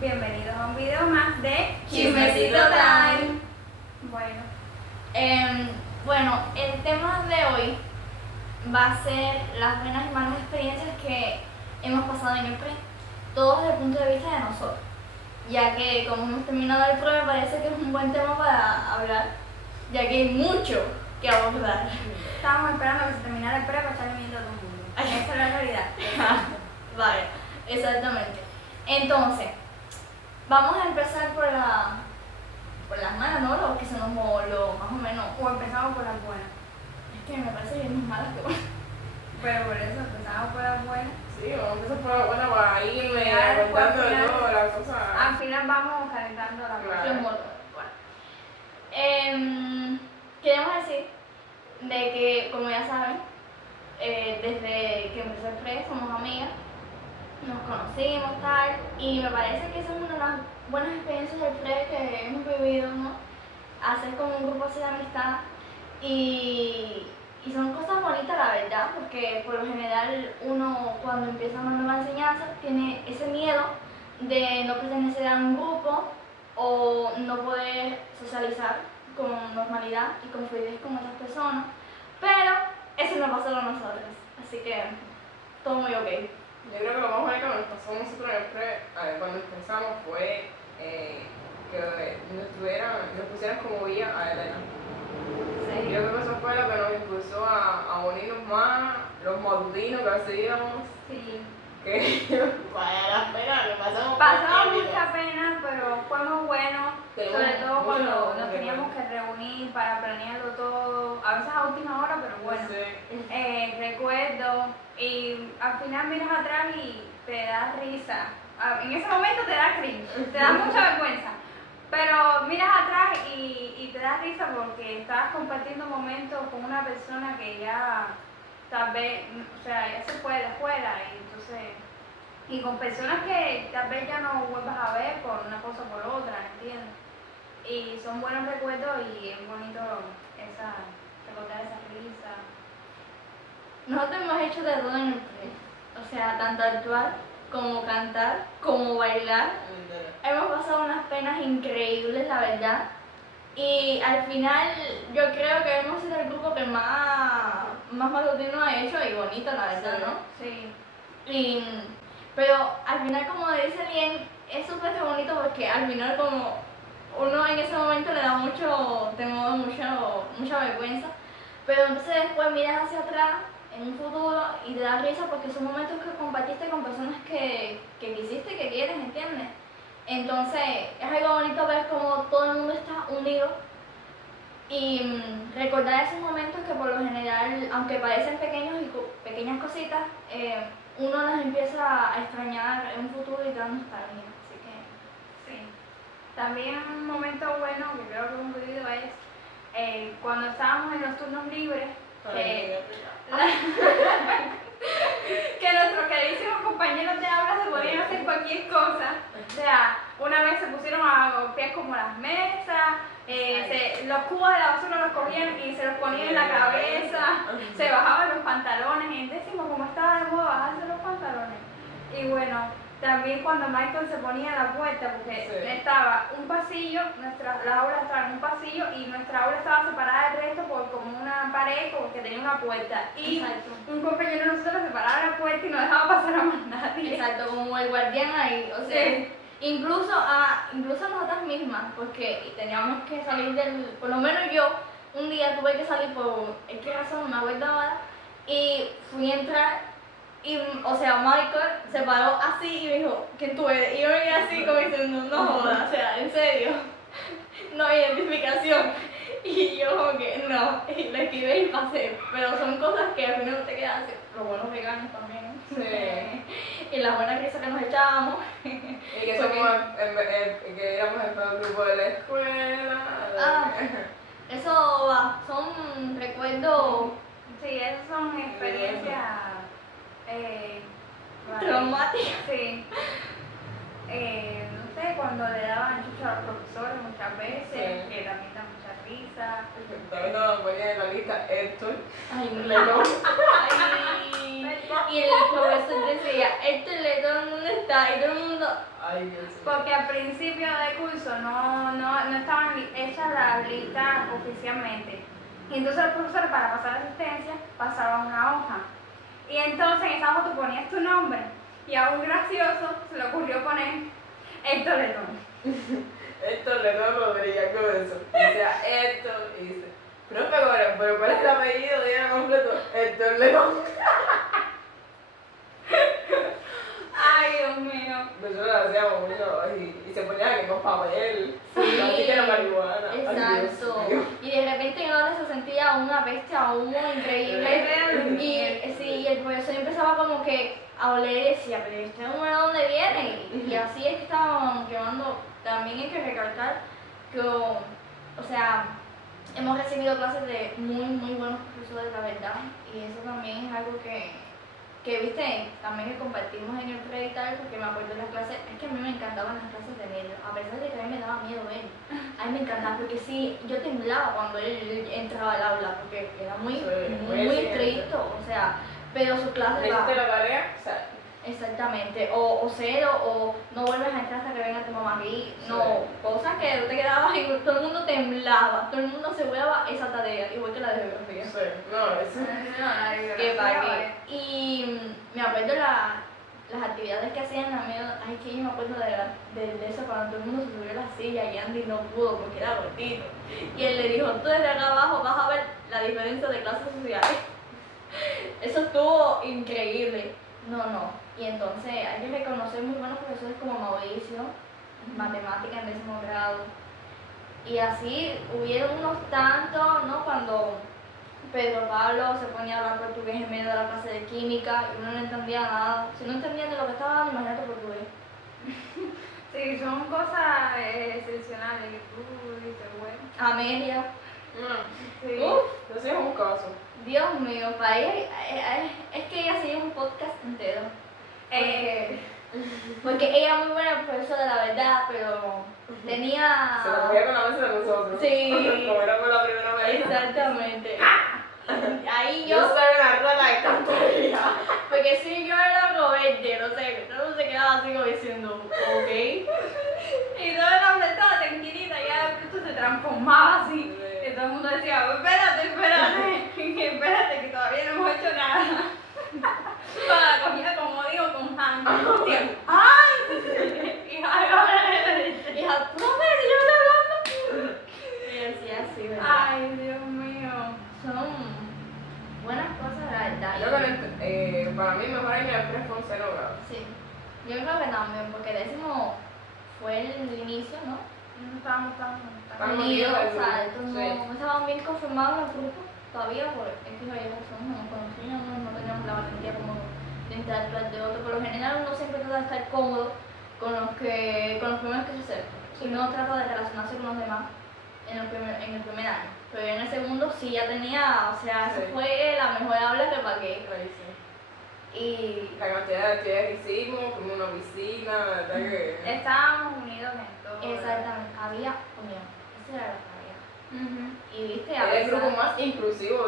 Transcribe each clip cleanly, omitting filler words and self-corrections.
Bienvenidos a un video más de Chismecito Time. Bueno, El tema de hoy va a ser las buenas y malas experiencias que hemos pasado en el pre, todo desde el punto de vista de nosotros, ya que como hemos terminado el pre me parece que es un buen tema para hablar, ya que hay mucho que abordar. estábamos esperando que se terminara el pre para echarle miedo a todo el mundo. Esa es la realidad. Vale, exactamente. Entonces, vamos a empezar por las malas, ¿no? Lo que se nos lo más o menos. O empezamos por las buenas. Es que me parece bien más malas que buenas. Pero por eso empezamos por las buenas. Sí, vamos a empezar por la buena para irme Ya después, contando de al final- todas las cosas. Al final vamos calentando la Claro. Los motores. Bueno. Queremos decir de que, como ya saben, desde que empezó el pre somos amigas, nos conocimos tal, y me parece que esa es una de las buenas experiencias del pre que hemos vivido, ¿no? Hacer como un grupo así de amistad y son cosas bonitas la verdad, porque por lo general uno cuando empieza una nueva enseñanza tiene ese miedo de no pertenecer a un grupo o no poder socializar con normalidad y con fluidez con otras personas, pero eso nos pasó a nosotros, así que todo muy ok. Yo creo que lo más bonito que nos pasó a nosotros en el pre, cuando empezamos fue que nos pusieran como guía a Elena. Sí. Yo creo que eso fue lo que nos impulsó a unirnos más, los matutinos que hacíamos, Sí. que vaya la pena, que pasamos Pasamos mucha pena, pero fue muy bueno. Tenemos Sobre todo mucho cuando nos que teníamos que reunir para planearlo todo, a veces a última hora, pero bueno. Sí. Recuerdo y al final miras atrás y te da risa. En ese momento te da cringe, te da mucha vergüenza, pero miras atrás y te da risa porque estabas compartiendo momentos con una persona que ya tal vez, o sea, ya se fue de la escuela y entonces, y con personas que tal vez ya no vuelvas a ver por una cosa o por otra, ¿entiendes? Y son buenos recuerdos y es bonito recordar esa risa. Nosotros hemos hecho de todo en el pre, o sea, tanto actuar como cantar, como bailar. Hemos pasado unas penas increíbles, la verdad. Y al final yo creo que hemos sido el grupo que más matutino ha hecho y bonito, la verdad, ¿no? Sí. Pero al final, como dice bien, es súper bonito porque al final como uno en ese momento le da mucho temor, mucha vergüenza, pero entonces después miras hacia atrás en un futuro y te da risa porque son momentos que compartiste con personas que quisiste, que quieres, ¿entiendes? Entonces es algo bonito ver cómo todo el mundo está unido y recordar esos momentos que por lo general, aunque parecen pequeños y pequeñas cositas, uno las empieza a extrañar en un futuro y te da nostalgia. Así que Sí. También un momento bueno que creo que hemos vivido es cuando estábamos en los turnos libres, que nuestros queridísimos compañeros de aula se podían hacer cualquier cosa. O sea, una vez se pusieron a golpear como las mesas, los cubos de la basura los cogían y se los ponían en la cabeza, se bajaban los pantalones, y décimo como estaba de moda bajarse los pantalones. Y bueno, también cuando Michael se ponía a la puerta, porque estaba un pasillo, la aula estaba en un pasillo y nuestra aula estaba separada del resto por como una pared como que tenía una puerta. Y exacto. un compañero de nosotros separaba la puerta y no dejaba pasar a más nadie. Exacto, como el guardián ahí, o sea, Sí. incluso a nosotras mismas, porque teníamos que salir por lo menos yo, un día tuve que salir por qué razón, no me acuerdo ahora, y fui a entrar, y, o sea, Michael se paró así y me dijo, ¿quién tú eres? Y yo me quedé así como diciendo, no jodas, o sea, en serio, no hay identificación. Y yo como que no, y le esquivé y pasé, pero son cosas que al final no te quedan así, los buenos veganos también. Sí. Y las buenas risas que nos echábamos. Y que somos que éramos el peor grupo de la escuela. Eso va, son recuerdos Sí, esas son experiencias traumáticas. Sí. No sé, cuando le daban chucho a los profesores muchas veces, que también da mucha risa. También nos ponían en la lista Héctor. Ay, Lennon. Ay. y el profesor decía, el teletón, ¿dónde está? Y todo el mundo, Ay, Dios mío. Porque al principio de curso no estaban hechas las listas oficialmente. Y entonces los profesores para pasar asistencia pasaban una hoja. Y entonces en esa hoja tú ponías tu nombre. Y a un gracioso se le ocurrió poner Héctor Letón. Héctor Lenón Rodríguez, algo de eso. Dice Héctor y dice, profe, pero ¿cuál es el apellido de ella completo? Héctor Lenón. Ay, Dios mío. Nosotros lo hacíamos mucho y se ponía que con papel. Sí, Así que era marihuana. Ay, Dios exacto. mío. Y de repente en la se sentía una peste a humo increíble. Y sí, el profesor empezaba como que a oler y decía, pero ¿este humo de dónde viene? Y así es que estaban quemando. También hay que recalcar que, o sea, hemos recibido clases de muy buenos profesores, la verdad. Y eso también es algo que viste, también que compartimos en el predital, porque me acuerdo de las clases, es que a mí me encantaban las clases de Nelio, a pesar de que a mí me daba miedo él. A mí me encantaba, porque sí, yo temblaba cuando él entraba al aula, porque era muy exigente. estricto, o sea, pero sus clases ¿Le hiciste la tarea? O sea, exactamente, o cero, o no vuelves a entrar hasta que venga tu mamá aquí, no, cosas que tú te quedabas y todo el mundo temblaba, todo el mundo se volaba esa tarea, igual que la de geografía. sí, no, eso. Que pagué. Y me acuerdo las actividades que hacían a mí, ay, que yo me acuerdo de eso cuando todo el mundo se subió a la silla y Andy no pudo porque era gordito. Y él le dijo, tú desde acá abajo vas a ver la diferencia de clases sociales. Eso estuvo increíble. No. Y entonces hay que reconocer muy buenos profesores como Mauricio, matemática en 10º grado. Y así hubieron unos tantos, ¿no? Cuando Pedro Pablo se ponía a hablar portugués en medio de la clase de química y uno no entendía nada. Si no entendía de lo que estaba dando, imagínate portugués. Sí, son cosas excepcionales que tú dices, bueno. Amelia. Sí. Uf, Eso es un caso. Dios mío, para ella, es que ella sería un podcast entero. Porque ella es muy buena profesora, la verdad, pero tenía... Se lo cogía con la mesa de nosotros. Sí. Como éramos la primera vez. Exactamente. Ahí Yo yo, soy una rata de cantería. porque si yo era Roberto, no sé, todo se quedaba así como diciendo, ok. Y toda la aula estaba tranquilita, ya de pronto se transformaba así. Y todo el mundo decía, espérate, espérate, que todavía no hemos hecho nada. Toda la cogida como digo con Han. ¡Ay! Y Hija, profe, si yo estoy hablando. Y decía así, ¿verdad? ay, Dios mío. Son buenas cosas, la verdad. Yo para mí el mejor año del 3 fue 11 grado. Sí, yo creo que también, porque 10º fue el inicio, ¿no? No estábamos tan Estamos Unidos, unidos, o sea, estos sí. no estaban bien conformados los grupos todavía, por X o Y razón, no nos conocíamos, no teníamos la valentía como de interactuar de otro. Por lo general uno siempre trata de estar cómodo con los primeros que se acercan, y no trata de relacionarse con los demás en el primer año. Pero en el segundo sí ya tenía, o sea, eso Sí. fue la mejor habla que pagué. Ahí sí. Y La cantidad de actividades que hicimos, como una piscina, la verdad que. Estábamos unidos en todo. exactamente, había unión, esa era la que había. Y viste, a Era el grupo pesar, más inclusivo,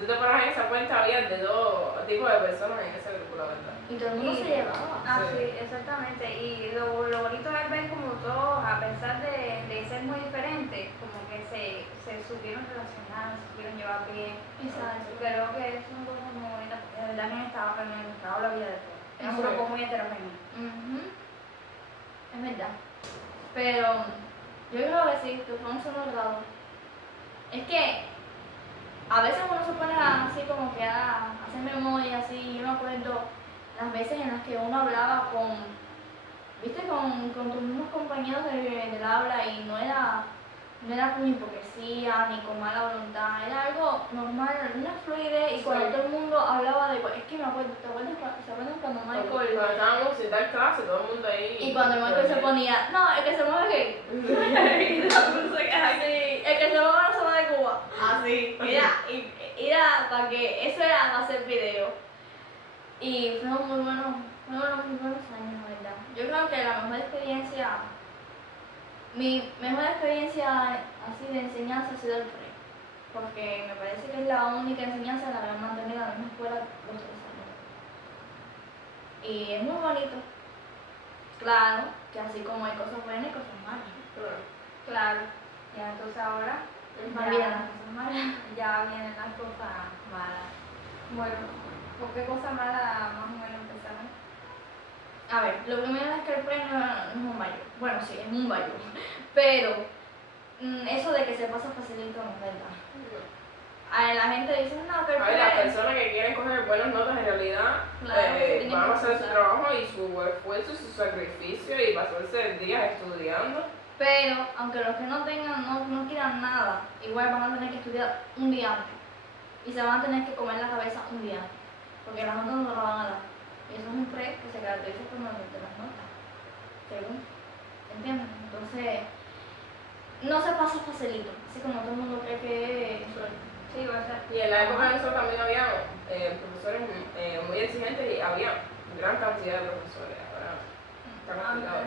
tú te paras en esa cuenta, había de todo tipo de personas en ese grupo, la verdad. y todo el mundo se llevaba. Ah, Sí. sí, exactamente. Y lo bonito es ver como todos, a pesar de ser muy diferentes, como que se supieron relacionar, se supieron llevar bien. Exacto. Creo que es una cosa muy bonita, porque de verdad que en nuestra aula había de todo. Es un Sí. grupo muy heterogéneo. Ujú. Es verdad. Pero yo creo que sí, que fue un solo grado. Es que a veces uno se pone así como que a hacer memoria, así. Yo me acuerdo las veces en las que uno hablaba con tus mismos compañeros del aula y no era con hipocresía ni con mala voluntad, era algo normal, una fluidez y Sí. cuando todo el mundo hablaba de, es que me acuerdo, ¿se acuerdan cuando Michael... Cuando estábamos sin dar clase, todo el mundo ahí. Y cuando Michael se ponía, no, el que se mueve gay. Y todo el mundo se queda así. Así, el que se mueve no se va de Cuba. Así, era para que, eso era para hacer video. Y fueron muy buenos años, la verdad. Yo creo que la mejor experiencia, mi mejor experiencia así de enseñanza ha sido el pre. Porque me parece que es la única enseñanza en la que he mantenido en la misma escuela los 3 años. Y es muy bonito. Claro, que así como hay cosas buenas y cosas malas. Claro. Ya entonces ahora Más bien las cosas malas. ya vienen las cosas malas. Bueno, ¿por qué cosa mala más o menos empezamos? A ver, lo primero es que el premio no es un baño. Bueno, sí, es un baño. Pero eso de que se pasa facilito no es verdad. La gente dice, no, que el A ver, las premio... personas que quieren coger buenas notas en realidad Claro, tienen van que a hacer su esforzar. trabajo y su esfuerzo y su sacrificio y pasarse días estudiando. Pero, aunque los que no tengan, no quieran nada, igual van a tener que estudiar un día antes. Y se van a tener que comer la cabeza un día antes. Porque las notas no la van a dar. Y eso es un pre que se caracteriza por no de las notas. Según. ¿Entiendes? Entonces, no se pasa facilito. Así como todo el mundo cree que es. Sí, va a ser. Y en la época de nosotros también había profesores muy exigentes y había gran cantidad de profesores. Ahora está complicado.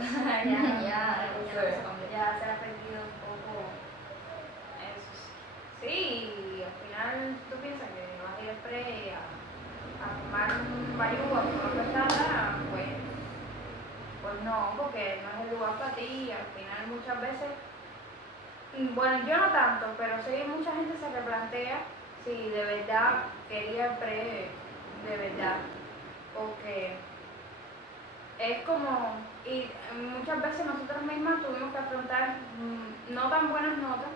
Ya se ha perdido un poco eso. Sí, al final tú piensas que vas a ir al pre a tomar un bayúa con una pesada, pues no, porque no es el lugar para ti. Al final muchas veces, bueno, yo no tanto, pero sí mucha gente se replantea si de verdad quería el pre, de verdad, porque es como, y muchas veces nosotras mismas tuvimos que afrontar no tan buenas notas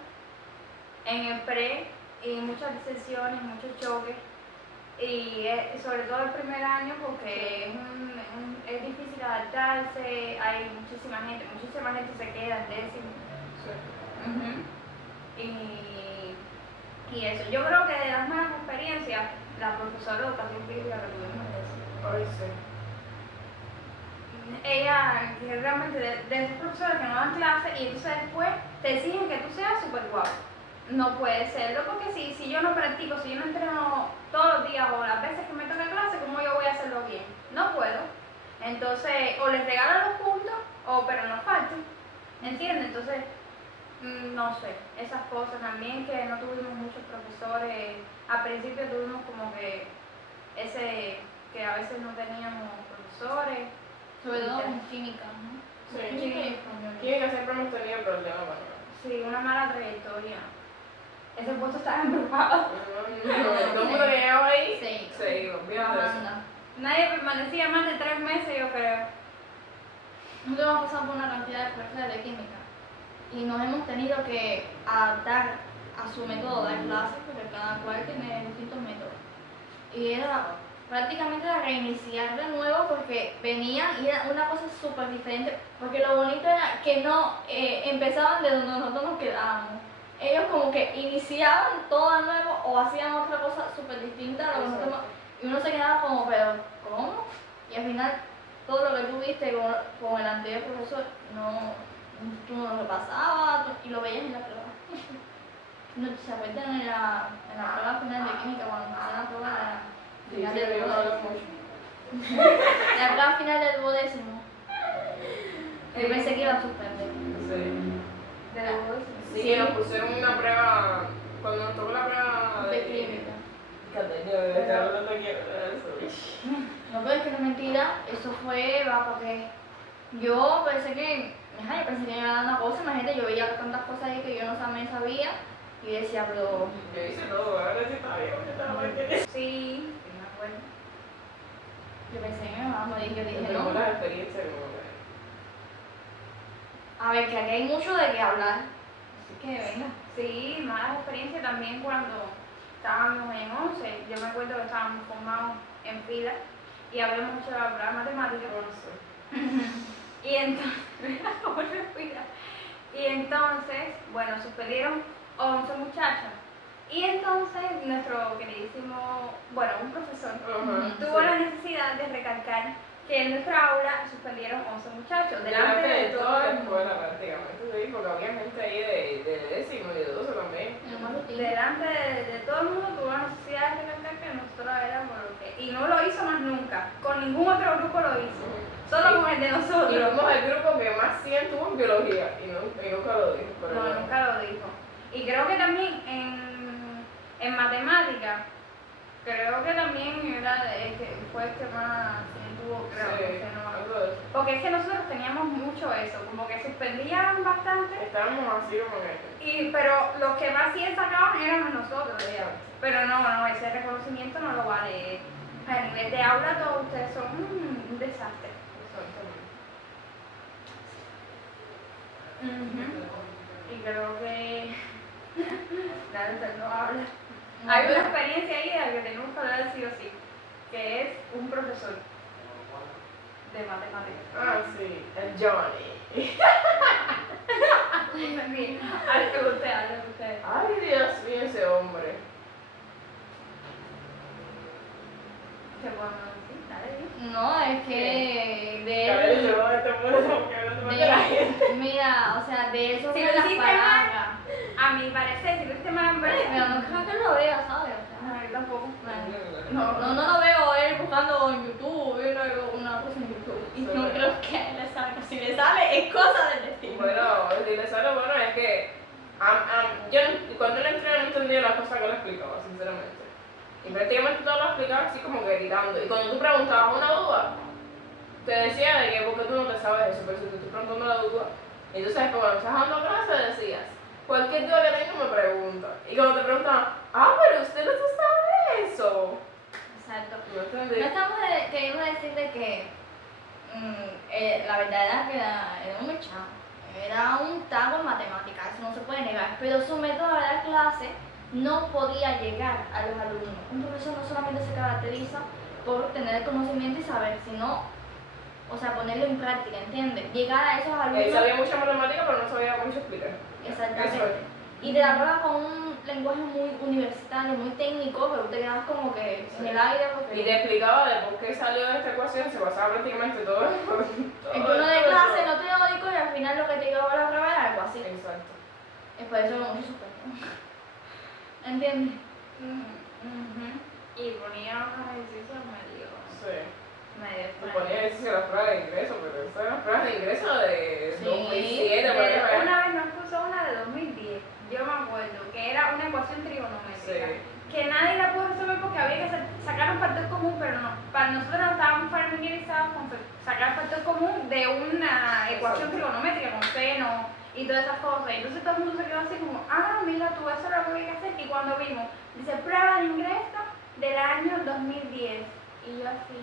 en el pre y muchas decepciones, muchos choques, y sobre todo el primer año porque es difícil adaptarse, hay muchísima gente se queda en décimo. Y eso, yo creo que de las malas experiencias, la profesora de educación física que tuvimos en décimo. Ay, sí. Ella, que realmente de esos profesores que no dan clase y entonces después te exigen que tú seas súper guapo. No puede serlo porque si yo no practico, si yo no entreno todos los días o las veces que me toca clase, ¿cómo yo voy a hacerlo bien? No puedo. Entonces, o les regalan los puntos, o pero no falten. ¿Entiendes? Entonces, no sé, esas cosas también que no tuvimos muchos profesores. Al principio tuvimos como que que a veces no teníamos profesores. Sobre todo en química, ¿no? Sí. Química y español. Química siempre hemos tenido problemas, Sí, una mala trayectoria. Ese puesto estaba embrujado. Todo el mundo que llegaba ahí Sí. se iba, olvídate de eso. Anda. Nadie permanecía más de 3 meses, yo creo. Nosotros hemos pasado por una cantidad de profesores de química y nos hemos tenido que adaptar a su método de clase porque cada cual tiene distintos métodos. Y era prácticamente reiniciar de nuevo porque venían y era una cosa súper diferente, porque lo bonito era que no empezaban de donde nosotros nos quedábamos. Ellos como que iniciaban todo de nuevo o hacían otra cosa súper distinta a lo que nosotros, y uno se quedaba como, pero ¿cómo? Y al final todo lo que tú viste con el anterior profesor, tú no lo repasabas y lo veías en la prueba. No, ¿se acuerdan en la prueba final de química cuando hacían la prueba Sí, final sí, del yo no hablo duodécimo? mucho. La prueba final del duodécimo. Yo pensé que iba a suspender. Sí. De la voz. Sí, nos pusieron una prueba, cuando nos tocó la prueba De química. No, pero es que no es mentira, eso fue, porque yo pensé que me iba a dar una cosa, imagínate, yo veía tantas cosas ahí que yo no sabía y decía, pero... Yo hice todo, ahora sí estaba bien, yo estaba mal querido. Sí, me acuerdo. Yo pensé que me iba a morir, yo dije, Tenemos no. las experiencias como que... A ver, que aquí hay mucho de qué hablar, así que venga. Sí, malas experiencias también cuando estábamos en 11. Yo me acuerdo que estábamos formados en fila y habíamos hecho la prueba de matemáticas. Y entonces, y entonces, bueno, suspendieron 11 muchachas. Y entonces nuestro queridísimo, bueno, un profesor, tuvo la necesidad de recalcar que en nuestra aula suspendieron 11 muchachos, delante de todo toda la el mundo. escuela prácticamente, sí, porque había gente ahí de décimo y de 12 también. Delante Delante de todo el mundo tuvo la necesidad de recalcar que nosotros éramos lo que... Y no lo hizo más nunca, con ningún otro grupo lo hizo, solo con el de nosotros. Y fuimos el grupo que más 100 tuvo en biología y nunca lo dijo. Pero No, nunca lo dijo. Y creo que también en matemática, Creo que también era que fue el que más sí, tuvo, creo, Sí, que no me acuerdo. algo de eso. Porque es que nosotros teníamos mucho eso, como que suspendían bastante, Estábamos así como que. pero los que más sí sacaban éramos nosotros, Exacto. pero no, ese reconocimiento no lo vale. A nivel de aula todos ustedes son un desastre. Exactamente. Y creo que nada, usted no habla. Hay una experiencia ahí de la que tenemos que hablar sí o sí, que es un profesor de matemáticas. Ah, sí, el Johnny. Hable usted. Ay, Dios mío, ese hombre. ¿Qué podemos decir? Dale, di. No, es que de Cabello, él, yo este mundo como que hablando mal de la gente. mira, o sea, de eso Si de lo las hiciste palabras. A mi parecer, si lo hiciste mal en verdad. Pero no creo que lo vea, ¿sabes? O sea, No, yo tampoco. no lo veo él buscando en YouTube, veo una cosa en YouTube. Y no Sí. creo que a él le salga. Si le sale, es cosa del destino. Bueno, si le sale bueno es que yo cuando él entré no entendía las cosas que él explicaba, sinceramente. Y prácticamente todo lo explicaba así como que gritando. Y cuando tú preguntabas una duda, te decía de que porque tú no te sabes eso, pero si te estoy preguntando la duda. Entonces cuando estás dando clase decías, cualquier duda que tenga me pregunta. Y cuando te preguntaban, pero usted no sabe eso. Exacto. No No entendí. estamos queriendo decir de que la verdad era que era un mechán, era un taco en matemáticas, eso no se puede negar, pero su método de dar clase no podía llegar a los alumnos. Un profesor no solamente se caracteriza por tener el conocimiento y saber, sino, o sea, ponerlo en práctica, ¿entiendes? Llegar a esos alumnos. Él sabía mucha matemática, pero no sabía mucho explicar. Exactamente. Eso es. Y te hablaba con un lenguaje muy universitario, muy técnico, pero tú te quedabas como que en el aire. Porque Y te explicaba de por qué salió de esta ecuación, se basaba prácticamente todo. el turno de clase no teórico y al final lo que te quedaba la prueba era algo así. Exacto. Es por eso que mucho suspenso. ¿Entiendes? Y ponía unos ejercicios medio Sí. extraños. Ponía ejercicio a las pruebas de ingreso, pero esas eran las pruebas de ingreso de Sí, 2007, por ahí, ¿verdad? Una vez nos puso una de 2010, yo me acuerdo, que era una ecuación trigonométrica. Sí. Que nadie la pudo resolver porque había que sacar un factor común, pero no, para nosotros no estábamos familiarizados con sacar factor común de una ecuación trigonométrica, con seno y todas esas cosas. Y entonces todo el mundo se quedó así como, mira tú, eso es lo que hay que hacer. Y cuando vimos, dice prueba de ingreso del año 2010. Y yo así,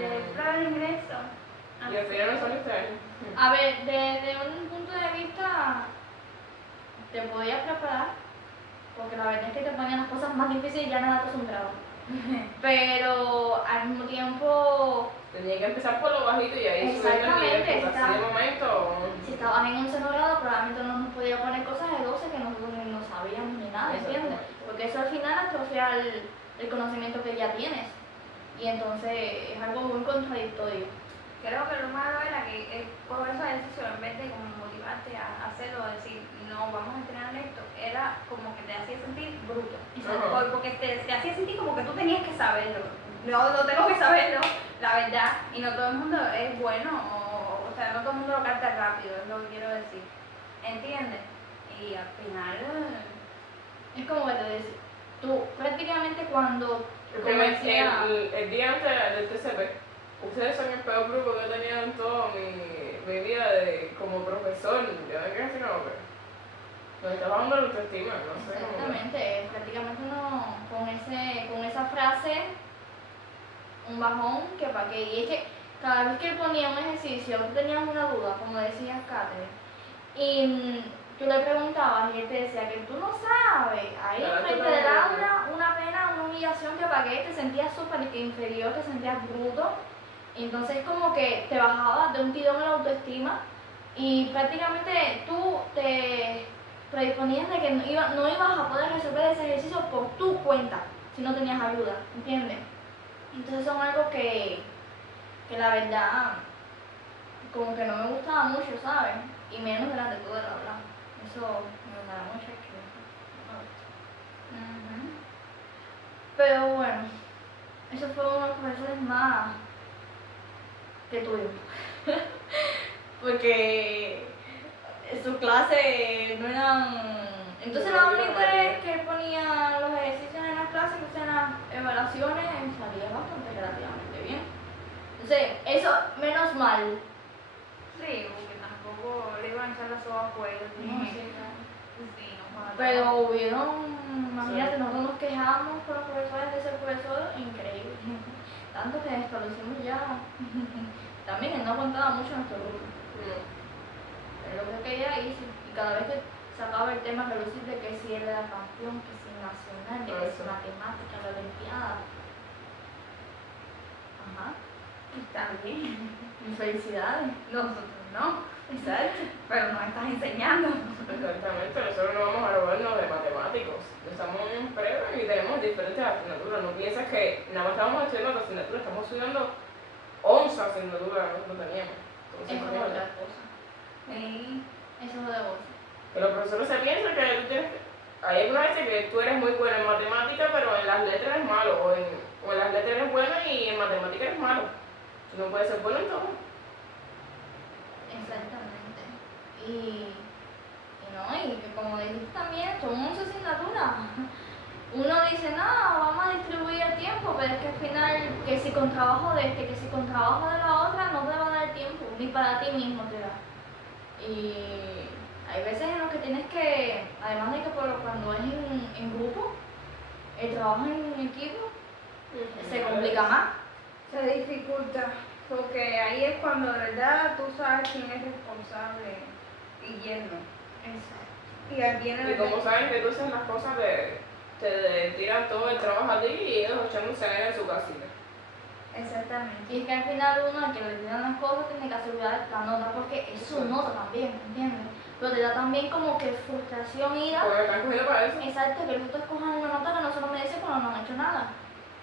de prueba de ingreso. Y al final no salió este año. A ver, desde un punto de vista, te podías preparar, porque la verdad es que te ponían las cosas más difíciles y ya nada acostumbrado. Pero al mismo tiempo, Tenía que empezar por lo bajito y ahí subir el nivel, Exactamente, porque así de momento. si estabas en 11 grado, probablemente no nos podía poner cosas de 12 que nosotros ni no sabíamos ni nada, ¿entiendes? Exactamente. Porque eso al final atrofia el conocimiento que ya tienes. Y entonces es algo muy contradictorio. Creo que lo malo era que por esa decisión, en vez de como motivarte a hacerlo, a decir, no, vamos a entrenar esto, era como que te hacía sentir bruto. Ajá. Porque te hacía sentir como que tú tenías que saberlo. No tengo que saberlo, la verdad. Y no todo el mundo es bueno, o sea, no todo el mundo lo capta rápido, es lo que quiero decir. ¿Entiendes? Y al final, Es como que te dice, tú prácticamente cuando Porque el día antes del TCP, ustedes son el peor grupo que he tenido en toda mi vida como profesor. Yo me quedé así como que. Nos está bajando la autoestima, no sé cómo. Exactamente, prácticamente uno con esa frase, un bajón que para qué. Y es que cada vez que él ponía un ejercicio, tú tenías una duda, como decías, Catherine, y tú le preguntabas y él te decía que tú no sabes, ahí Claro, enfrente tú del también. aula, una pena, una humillación que para qué, te sentías súper inferior, te sentías bruto, y entonces como que te bajaba de un tirón la autoestima y prácticamente tú te predisponías de que no ibas a poder resolver ese ejercicio por tu cuenta si no tenías ayuda, ¿entiendes? Entonces son algo que la verdad como que no me gustaba mucho, ¿sabes? Y menos delante de todo el aula. Eso me gustaba mucho. Pero bueno, eso fue uno de los profesores más que tuvimos. Porque sus clases no eran Entonces Yo lo no único quiero es que él ponía los ejercicios en las clases, que en las evaluaciones, salía bastante relativamente bien. Entonces, eso, menos mal. Sí, porque tampoco le iban a echar la soga a cuello. No, sí, claro. Sí, no jodas. Pero hubieron, imagínate, nosotros nos quejamos con los profesores de ser profesor, increíble. Tanto que establecimos ya. También él no aguantaba mucho nuestro grupo. No. Pero lo que quería hizo. Y cada vez que sacaba el tema relucir de que si él era campeón, que si nacional, de que si Eso. matemática, la olimpiada. Ajá. Está bien. Felicidades. Nosotros no. Exacto. Pero nos estás enseñando. Exactamente, nosotros no vamos a robarnos de matemáticos. Estamos en prueba y tenemos diferentes asignaturas. No piensas que nada más estamos estudiando la asignatura, estamos estudiando 11 asignaturas que nosotros teníamos. Entonces, Eso es imagínate. otra cosa. Sí. Eso es de vos. Que los profesores se piensan que tú tienes que... Hay algunas veces que tú eres muy bueno en matemática, pero en las letras eres malo. O en las letras eres bueno y en matemática eres malo. Tú no puedes ser bueno en todo. Exactamente. Y que como dijiste también, son 11 asignaturas. Uno dice, no, vamos a distribuir el tiempo, pero es que al final, que si con trabajo de este, que si con trabajo de la otra, no te va a dar tiempo, ni para ti mismo te da. Y hay veces en los que tienes que, además de que cuando es en grupo, el trabajo en equipo se complica más. Se dificulta. Porque ahí es cuando de verdad tú sabes quién es responsable y quién no. Exacto. Y aquí en Y el como saben que tú haces las cosas, te tiran todo el trabajo a ti y ellos echándose en su casita. Exactamente. Y es que al final uno, al que le tiran las cosas, tiene que asegurar la nota, porque es su nota también, ¿entiendes? Pero te da también como que frustración, ira. Porque están cogiendo para eso. Exacto, que nosotros cojan una nota que no se lo merecen cuando no han hecho nada.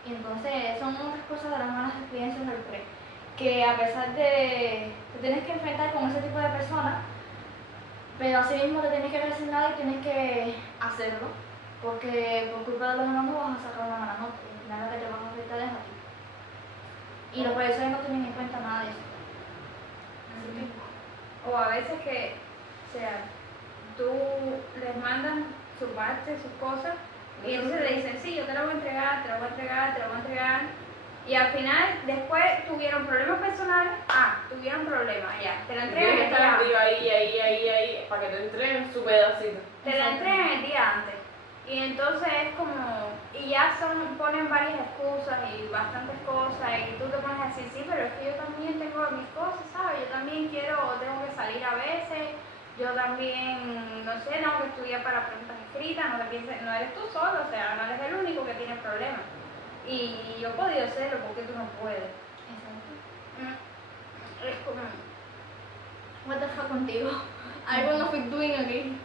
Y entonces son otras cosas de las malas experiencias del pre. Que a pesar de te tienes que enfrentar con ese tipo de personas, pero así mismo te tienes que resignar y tienes que hacerlo. Porque por culpa de los demás no vas a sacar una mala nota. Y al final lo que te vas a afectar es a ti. Y los profesores no tienen en cuenta nada de eso. Así que, O a veces que, o sea, tú les mandas su parte, sus cosas, y entonces le dicen, sí, yo te lo voy a entregar, te lo voy a entregar, te lo voy a entregar. Y al final, después tuvieron problemas personales, tuvieron problemas, ya, te lo entregan Tienes que el estar día arriba antes. ahí, para que te entreguen su pedacito. Te la entregan el día antes. Y entonces es como, y ya ponen varias excusas y bastantes cosas, y tú te pones a decir, sí, pero es que yo también tengo mis cosas, ¿sabes? Yo también tengo que salir a veces, yo también, no sé, tengo que estudiar para preguntas escritas, no te pienses, no eres tú solo, o sea, no eres el único que tiene problemas. Y yo he podido hacerlo porque tú no puedes. exacto. Es como, What the fuck contigo? Algo no fui doing aquí.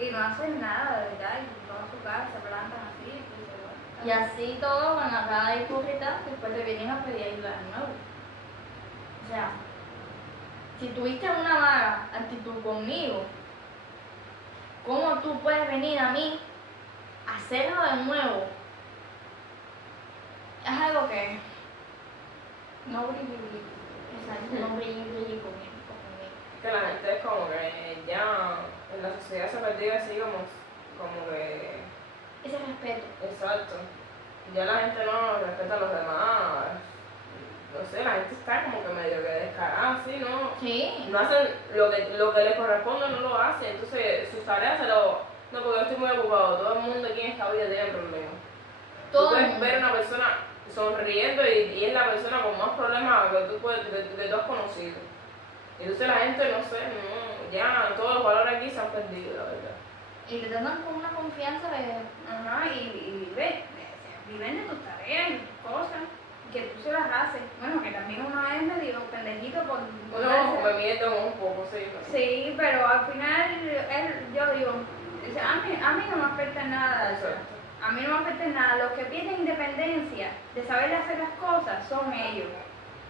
y no hacen nada, de verdad, y toda su casa se plantan así, y se van. Y así todo, con la cara de hipócrita, después te vienen a pedir ayuda de nuevo. O sea, si tuviste una mala actitud conmigo, ¿cómo tú puedes venir a mí a hacerlo de nuevo? Es algo que No brilli. exacto, no brille conmigo. Que la gente es como que ya en la sociedad se ha perdido así como que... Ese respeto. Exacto. Ya la gente no respeta a los demás. No sé, la gente está como que medio que descarada, así, ¿no? Sí. No hacen lo que les corresponde, no lo hacen. Entonces, sus tareas se lo... No, porque yo estoy muy ocupado. Todo el mundo aquí en esta vida tiene problemas. Tú Todo el puedes mundo. ver a una persona sonriendo y es la persona con más problemas que tú has conocido. Y entonces la gente, no sé, ya todos los valores aquí se han perdido, la verdad. Y te tratan con una confianza de... Ajá, y viven de tus tareas y tus cosas, que tú se las haces. Bueno, que también uno es medio pendejito por Uno me miento un poco, sí. Sí, pero al final yo digo, dice, a mí no me afecta en nada. Exacto. A mí no me afecta en nada. Los que pierden independencia de saber hacer las cosas son ellos.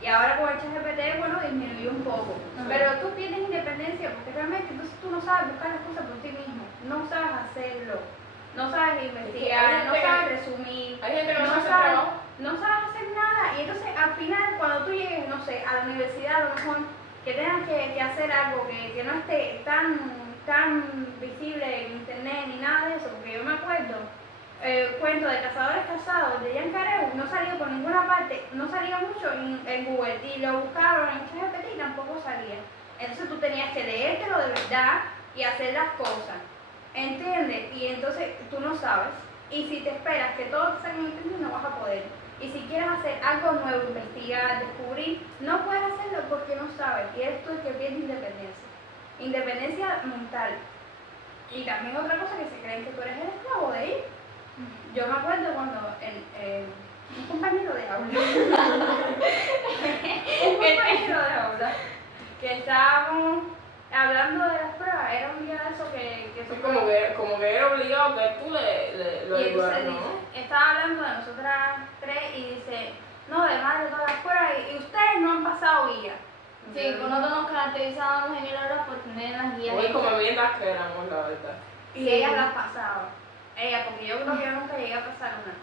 Y ahora con el ChatGPT, bueno, disminuyó un poco. Ajá. Pero tú pierdes independencia porque realmente entonces tú no sabes buscar las cosas por ti mismo. No sabes hacerlo. No sabes investigar, no sabes resumir. Hay gente que no hace sabes, trabajo. no sabes hacer nada. Y entonces al final cuando tú llegues, no sé, a la universidad a lo mejor que tengas que hacer algo que no esté tan visible en internet ni nada recuerdo, cuento de Cazadores Casados de Jan Careu, no salió por ninguna parte, no salía mucho en Google y lo buscaron en ChatGPT y tampoco salía. Entonces tú tenías que leértelo de verdad y hacer las cosas, ¿entiendes? Y entonces tú no sabes. Y si te esperas que todo te salga en internet, no vas a poder. Y si quieres hacer algo nuevo, investigar, descubrir, no puedes hacerlo porque no sabes. Y eres tú el que pierde independencia. Independencia mental. Y también otra cosa que se creen que tú eres el esclavo de ir. Yo me acuerdo cuando un compañero de aula, que estábamos hablando de las pruebas, era un día de eso que Sí, como que era obligado que tú lo y entonces ayudaras, ¿no? dice, estaba hablando de nosotras tres y dice, no, además de todas las pruebas, y ustedes no han pasado guía. Sí, nosotros nos caracterizábamos en el aula por tener las guías. Muy como mientras que éramos, la verdad. Y ella las pasaba. Ella, porque yo creo que yo nunca llegué a pasar una.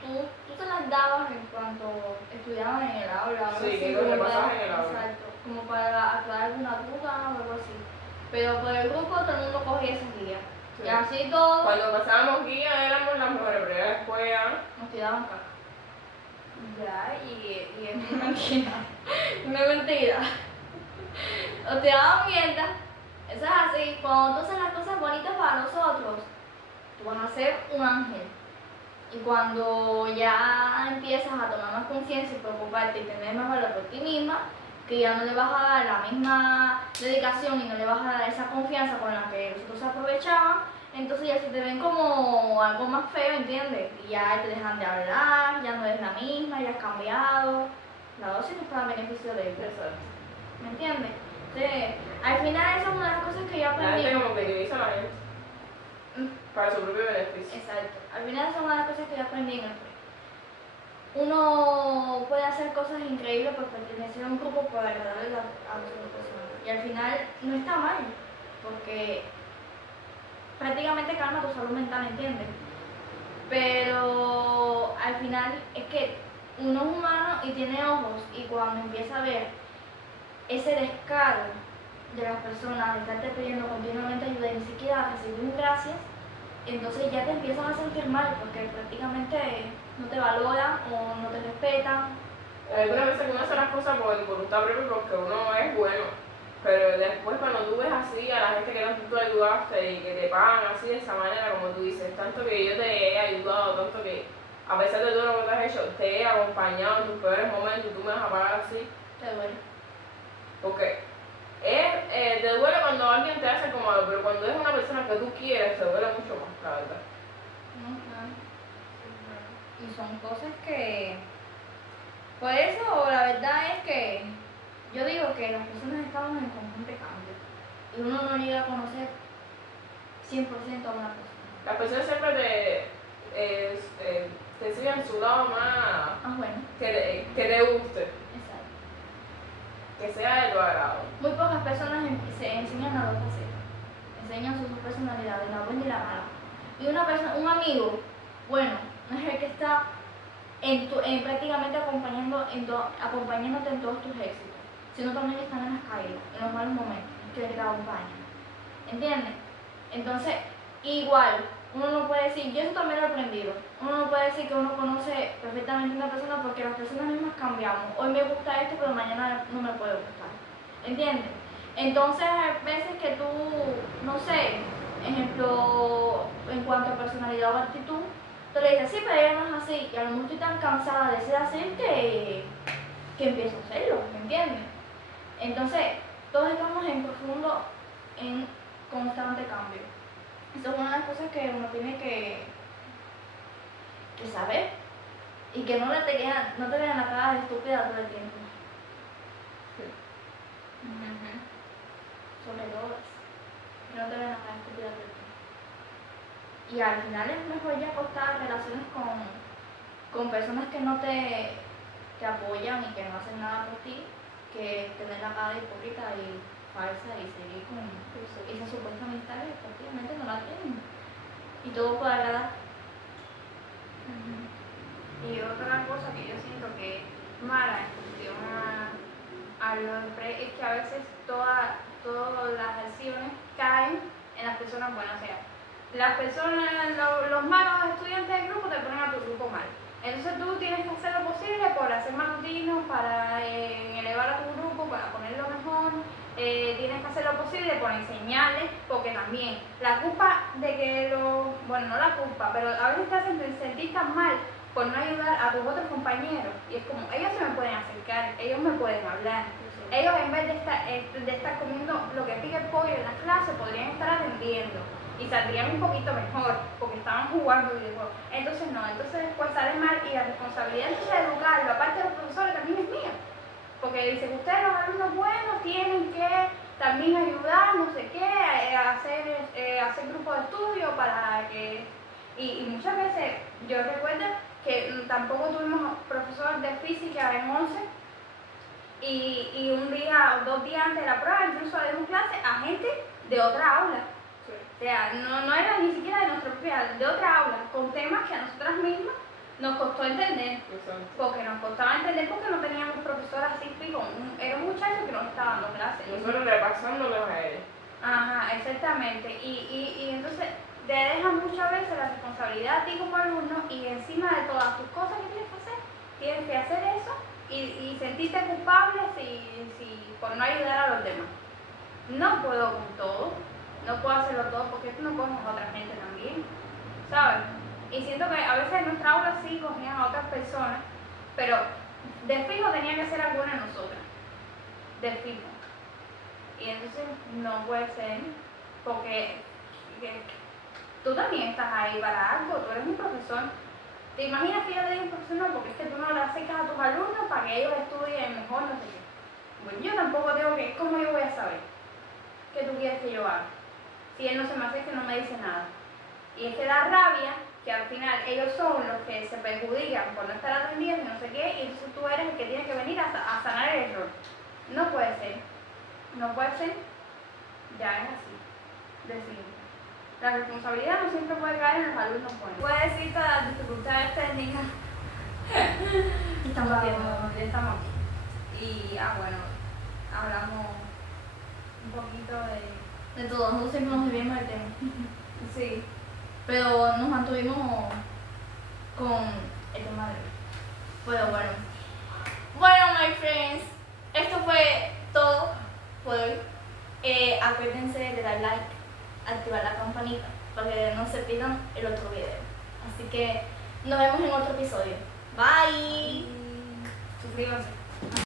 Tú te las dabas en cuanto estudiaban en el aula. Sí, así, que como te para- pasabas en el aula. Exacto, como para aclarar alguna duda o algo así. Pero por el grupo todo el mundo cogía esas guías. Sí. Y así todo Cuando pasábamos guía éramos las mejores, pero ya después nos tiraban caca. Ya, y es Mentira. No es mentira. Nos tiraban mierda. Eso es así. Cuando tú haces las cosas bonitas para nosotros, tú vas a ser un ángel. Y cuando ya empiezas a tomar más conciencia y preocuparte y tener más valor por ti misma, que ya no le vas a dar la misma dedicación y no le vas a dar esa confianza con la que los otros se aprovechaban, entonces ya se te ven como algo más feo, ¿entiendes? Y ya te dejan de hablar, ya no eres la misma, ya has cambiado. La dosis no está en beneficio de ellos, ¿me entiendes? Entonces, al final eso es una de las cosas que yo la aprendí. gente como que utiliza a la gente para su propio beneficio. Exacto. Al final son una de las cosas que yo aprendí en el pre. Uno puede hacer cosas increíbles por pertenecer a un grupo para agradarle a las otras personas. Y al final no está mal, porque prácticamente calma tu salud mental, ¿entiendes? Pero al final es que uno es humano y tiene ojos, y cuando empieza a ver ese descaro de las personas de estarte pidiendo continuamente ayuda y ni siquiera recibir gracias, entonces ya te empiezan a sentir mal porque prácticamente no te valoran o no te respetan. Algunas veces uno hace las cosas por voluntad propia porque uno es bueno, pero después cuando tú ves así a la gente que tú ayudaste y que te pagan así de esa manera como tú dices, tanto que yo te he ayudado, tanto que a pesar de todo lo que te has hecho, te he acompañado en tus peores momentos y tú me vas a pagar así, Te duele. porque te duele cuando alguien te hace como algo, pero cuando es una persona que tú quieres te duele mucho más, la verdad. Y son cosas que... Por eso la verdad es que yo digo que las personas estamos en constante cambio y uno no llega a conocer 100% a una persona. Las personas siempre te siguen su lado más Bueno, que te guste, exacto. que sea de tu agrado. Muy pocas personas se enseñan las dos facetas, enseñan sus dos personalidades, la buena y la mala. Y una persona, un amigo, bueno, no es el que está prácticamente acompañándote en todos tus éxitos, sino también están en las caídas, en los malos momentos, que te acompañan. ¿Entiendes? Entonces, igual, uno no puede decir, yo eso también lo he aprendido, uno no puede decir que uno conoce perfectamente a una persona porque las personas mismas cambiamos. Hoy me gusta esto, pero mañana no me puede gustar. ¿Entiendes? Entonces, hay veces que tú, no sé, ejemplo, en cuanto a personalidad o actitud, tú le dices, sí, pero ella no es así, y a lo mejor estoy tan cansada de ser así que empiezo a hacerlo, ¿me entiendes? Entonces, todos estamos en profundo, en constante cambio. Eso es una de las cosas que uno tiene que saber, y que no te vean la cara de estúpida todo el tiempo. Sobre todo eso, que no te vean la cara de estúpida todo el tiempo. Y al final es mejor ya cortar relaciones con personas que no te apoyan y que no hacen nada por ti, que tener la cara hipócrita y falsa y seguir con esa supuesta amistad que prácticamente no la tienen. Y todo por agradar. Y otra cosa que yo siento que es mala en función a lo del pre es que a veces todas las acciones caen en las personas buenas. O sea, las personas, los malos estudiantes del grupo te ponen a tu grupo mal. Entonces tú tienes que hacer lo posible por hacer matutinos, para elevar a tu grupo, para ponerlo mejor. Tienes que hacer lo posible por enseñarles, porque también la culpa de que bueno, no la culpa, pero a veces te hacen sentir tan mal por no ayudar a tus otros compañeros. Y es como, ellos se me pueden acercar, ellos me pueden hablar. Ellos en vez de estar comiendo lo que pica el pollo en las clases, podrían estar atendiendo y saldrían un poquito mejor porque estaban jugando videojuegos. Entonces no, entonces después sale mal y la responsabilidad entonces de educarlo, aparte de los profesores, también es mía. Porque dicen que ustedes los alumnos buenos tienen que también ayudar, no sé qué, hacer grupos de estudio para que... Y muchas veces yo recuerdo que tampoco tuvimos profesor de física en 11 y un día o 2 días antes de la prueba incluso le dimos clase a gente de otra aula. Sí. O sea, no era ni siquiera de nuestra propia, de otra aula, con temas que a nosotras mismas nos costó entender. Exacto. Porque nos costaba entender porque no teníamos profesor así fijo. Era un muchacho que nos estaba dando clases. Nosotros repasándolos a ellos. Ajá, exactamente. Y entonces te dejan muchas veces la responsabilidad a ti como alumno y encima de todas tus cosas que tienes que hacer eso y sentirte culpable por no ayudar a los demás. No puedo con todo, no puedo hacerlo todo porque tú no coges a otra gente también, ¿sabes? Y siento que a veces en nuestra aula sí cogían a otras personas, pero de fijo tenía que ser alguna de nosotras, de fijo. Y entonces no puede ser, porque tú también estás ahí para algo, tú eres un profesor. ¿Te imaginas que yo le diga a un profesor no? Porque es que tú no le acercas a tus alumnos para que ellos estudien mejor, no sé qué. Pues yo tampoco digo que, ¿cómo yo voy a saber qué tú quieres que yo haga? Si él no se me acerca y no me dice nada. Y es que da rabia que al final ellos son los que se perjudican por no estar atendiendo y no sé qué, y entonces tú eres el que tiene que venir a sanar el error. No puede ser. No puede ser. Ya es así. Decir. La responsabilidad no siempre puede caer en los alumnos buenos. Puede decir todas las dificultades técnicas. Estamos aquí. Ya estamos aquí. Y, bueno, hablamos un poquito De todo, nosotros siempre nos desviamos del tema. Sí. Pero nos mantuvimos con el tema de hoy. Pero bueno. Bueno, my friends, esto fue todo por hoy. Acuérdense de dar like, activar la campanita para que no se pierdan el otro video. Así que nos vemos en otro episodio. Bye. Suscríbanse.